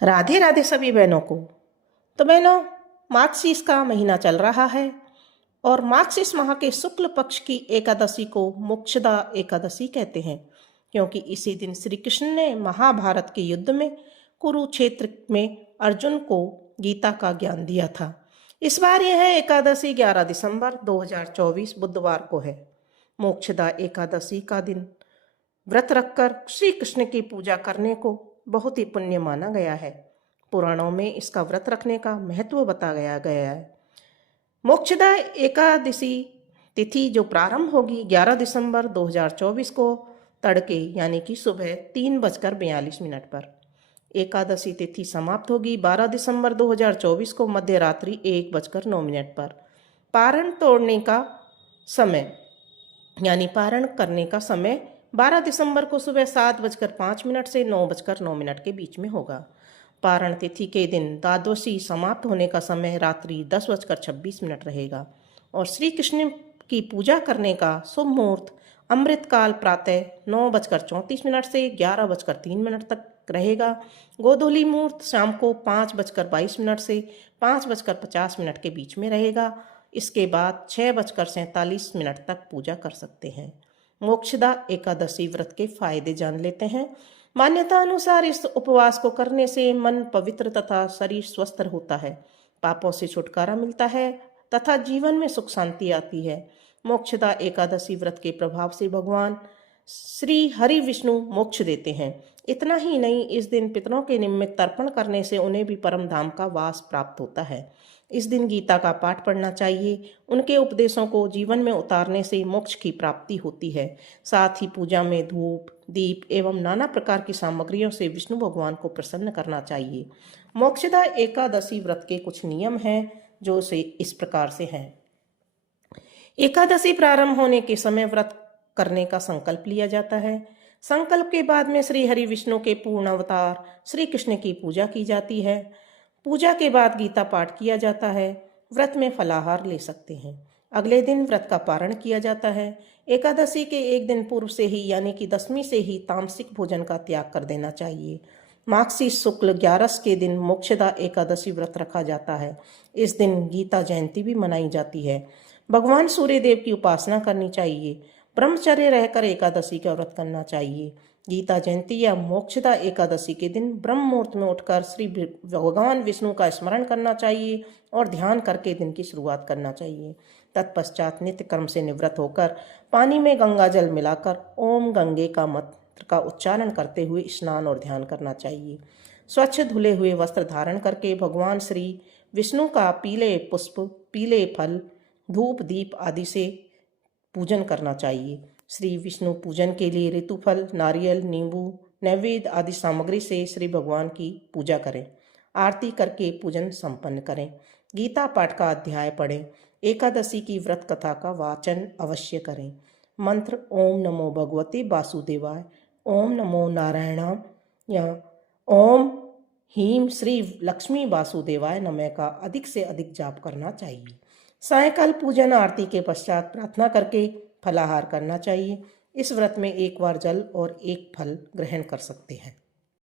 राधे राधे सभी बहनों को। तो बहनों, मार्गशीर्ष का महीना चल रहा है और मार्गशीर्ष माह के शुक्ल पक्ष की एकादशी को मोक्षदा एकादशी कहते हैं, क्योंकि इसी दिन श्री कृष्ण ने महाभारत के युद्ध में कुरुक्षेत्र में अर्जुन को गीता का ज्ञान दिया था। इस बार यह एकादशी 11 दिसंबर 2024 बुधवार को है। मोक्षदा एकादशी का दिन व्रत रखकर श्री कृष्ण की पूजा करने को बहुत ही पुण्य माना गया है। पुराणों में इसका व्रत रखने का महत्व बताया गया है। मोक्षदा एकादशी तिथि जो प्रारंभ होगी 11 दिसंबर 2024 को तड़के यानी कि सुबह 3:42 पर। एकादशी तिथि समाप्त होगी 12 दिसंबर 2024 को मध्य रात्रि 1:09 पर। पारण तोड़ने का समय यानी पारण करने का समय 12 दिसंबर को सुबह 7:05 से 9:09 के बीच में होगा। पारण तिथि के दिन द्वादशी समाप्त होने का समय रात्रि 10:26 रहेगा और श्री कृष्ण की पूजा करने का शुभ मुहूर्त अमृतकाल प्रातः 9:34 से 11:03 तक रहेगा। गोधूली मुहूर्त शाम को 5:22 से 5:50 के बीच में रहेगा। इसके बाद 6:47 तक पूजा कर सकते हैं। मोक्षदा एकादशी व्रत के फायदे जान लेते हैं। मान्यता अनुसार इस उपवास को करने से मन पवित्र तथा शरीर स्वस्थ होता है, पापों से छुटकारा मिलता है तथा जीवन में सुख शांति आती है। मोक्षदा एकादशी व्रत के प्रभाव से भगवान श्री हरि विष्णु मोक्ष देते हैं। इतना ही नहीं, इस दिन पितरों के निमित्त तर्पण करने से उन्हें भी परम धाम का वास प्राप्त होता है। इस दिन गीता का पाठ पढ़ना चाहिए। उनके उपदेशों को जीवन में उतारने से मोक्ष की प्राप्ति होती है। साथ ही पूजा में धूप, दीप एवं नाना प्रकार की सामग्रियों से विष्णु भगवान को प्रसन्न करना चाहिए। मोक्षदा एकादशी व्रत के कुछ नियम हैं जो से इस प्रकार से हैं। एकादशी प्रारंभ होने के समय व्रत करने का संकल्प लिया जाता है। संकल्प के बाद में श्री हरि विष्णु के पूर्ण अवतार श्री कृष्ण की पूजा की जाती है। पूजा के बाद गीता पाठ किया जाता है। व्रत में फलाहार ले सकते हैं। अगले दिन व्रत का पारण किया जाता है। एकादशी के एक दिन पूर्व से ही यानी कि दशमी से ही तामसिक भोजन का त्याग कर देना चाहिए। मार्गशीर्ष शुक्ल 11 के दिन मोक्षदा एकादशी व्रत रखा जाता है। इस दिन गीता जयंती भी मनाई जाती है। भगवान सूर्य देव की उपासना करनी चाहिए। ब्रह्मचर्य रहकर एकादशी का व्रत करना चाहिए। गीता जयंती या मोक्षदा एकादशी के दिन ब्रह्म मुहूर्त में उठकर श्री भगवान विष्णु का स्मरण करना चाहिए और ध्यान करके दिन की शुरुआत करना चाहिए। तत्पश्चात नित्य कर्म से निवृत्त होकर पानी में गंगा जल मिलाकर ओम गंगे का मंत्र का उच्चारण करते हुए स्नान और ध्यान करना चाहिए। स्वच्छ धुले हुए वस्त्र धारण करके भगवान श्री विष्णु का पीले पुष्प, पीले फल, धूप, दीप आदि से पूजन करना चाहिए। श्री विष्णु पूजन के लिए ऋतुफल, नारियल, नींबू, नैवेद्य आदि सामग्री से श्री भगवान की पूजा करें। आरती करके पूजन संपन्न करें। गीता पाठ का अध्याय पढ़ें। एकादशी की व्रत कथा का वाचन अवश्य करें। मंत्र ओम नमो भगवते वासुदेवाय, ओम नमो नारायणाय या ओम हीम श्री लक्ष्मी वासुदेवाय नमः का अधिक से अधिक जाप करना चाहिए। सायंकाल पूजन आरती के पश्चात प्रार्थना करके फलाहार करना चाहिए। इस व्रत में एक बार जल और एक फल ग्रहण कर सकते हैं।